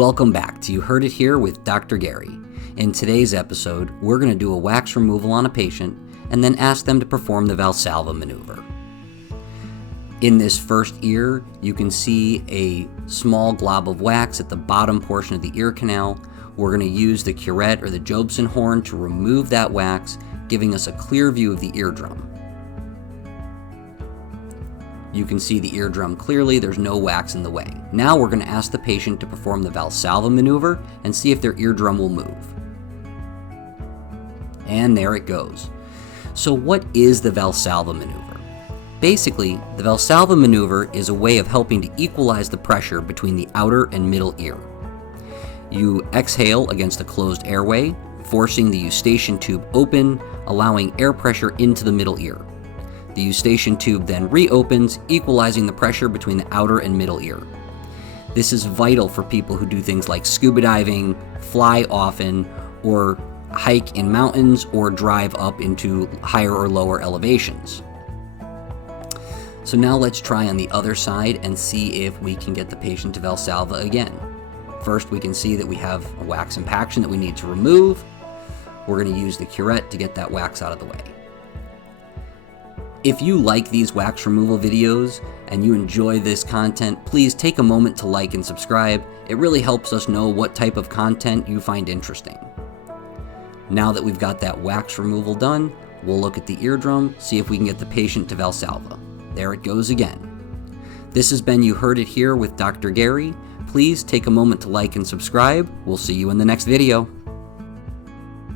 Welcome back to You Heard It Here with Dr. Gary. In today's episode, we're going to do a wax removal on a patient and then ask them to perform the Valsalva maneuver. In this first ear, you can see a small glob of wax at the bottom portion of the ear canal. We're going to use the curette or the Jobson horn to remove that wax, giving us a clear view of the eardrum. You can see the eardrum clearly, there's no wax in the way. Now we're going to ask the patient to perform the Valsalva maneuver and see if their eardrum will move. And there it goes. So what is the Valsalva maneuver? Basically, the Valsalva maneuver is a way of helping to equalize the pressure between the outer and middle ear. You exhale against a closed airway, forcing the eustachian tube open, allowing air pressure into the middle ear. The eustachian tube then reopens, equalizing the pressure between the outer and middle ear. This is vital for people who do things like scuba diving, fly often, or hike in mountains or drive up into higher or lower elevations. So now let's try on the other side and see if we can get the patient to Valsalva again. First, we can see that we have a wax impaction that we need to remove. We're going to use the curette to get that wax out of the way. If you like these wax removal videos and you enjoy this content, please take a moment to like and subscribe. It really helps us know what type of content you find interesting. Now that we've got that wax removal done, we'll look at the eardrum, see if we can get the patient to Valsalva. There it goes again. This has been You Heard It Here with Dr. Gary. Please take a moment to like and subscribe. We'll see you in the next video.